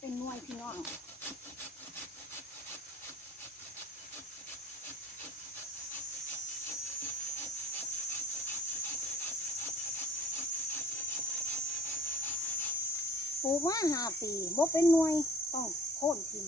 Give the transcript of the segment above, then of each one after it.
เป็นหน่วยพี่น้องปลูกมาห้าปีบ่เป็นหน่วยต้องโค่นทิ้ง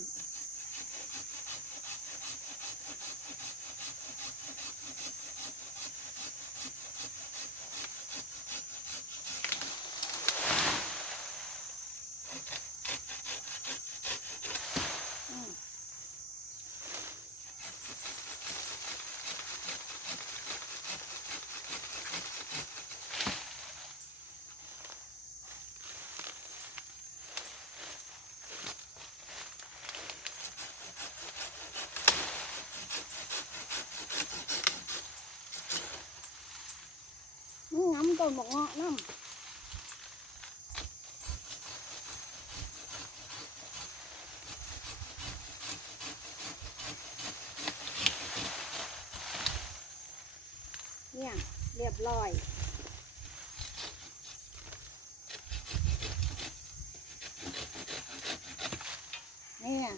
ต้นบอกเงาะน้ำเนี่ยเรียบร้อยเนี่ย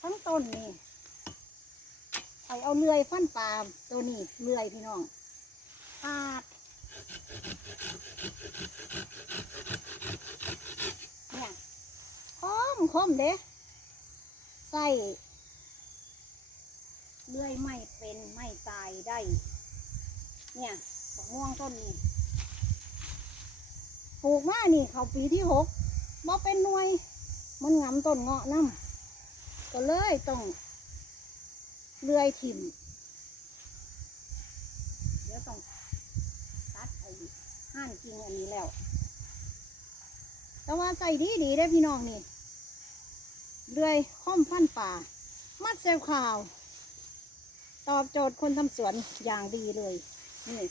ทั้งต้นนี่ใส่เอาเลื่อยฟันปลาตัวนี้เลื่อยพี่น้องปาด เนี่ยคมคมเด้ใส่เลื่อยไม่เป็นไม่ตายได้ เนี่ยบักม่วงต้นนี้ปลูกมานี่เขาปีที่หกบ่เป็นหน่วย มันงำต้นเงาะน้ำก็เลยต้องเลื่อยถิ่มเดี๋ยวต้อง ห้านกิ่งอันนี้แล้ว แต่ว่าใส่ดีดีได้พี่น้องนี่เลื่อยค่อมฟันป่า มัดเซลขาว ตอบโจทย์คนทำสวนอย่างดีเลยนี่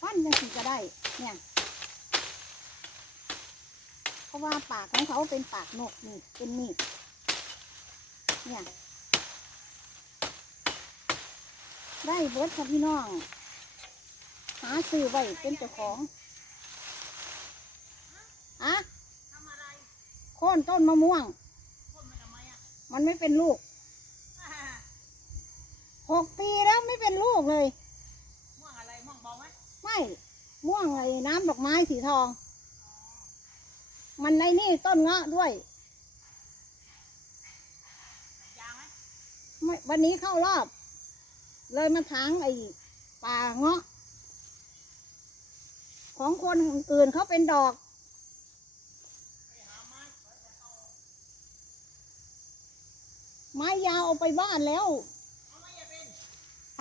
ฟันยังสีก็ได้เนี่ยเพราะว่าปากของเขาเป็นปากนกนี่เป็นมีดเนี่ย ได้เบิร์ดครับพี่น้อง หาซื้อไว้เป็นเจ้าของอะโค่นต้นมะม่วง มันไม่เป็นลูกหกปีแล้วไม่เป็นลูกเลย ม่วงอะไร ม่วงเบาไหมไม่ ม่วงอะไอ้น้ำดอกไม้สีทอง มันในนี่ต้นเงาะด้วยยางไหมไม่วันนี้เข้ารอบ เลยมาทั้งไอ้ป่าเงาะ ของคนอื่นเขาเป็นดอกไม้ยาวเอาไปบ้านแล้ว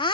ฮะ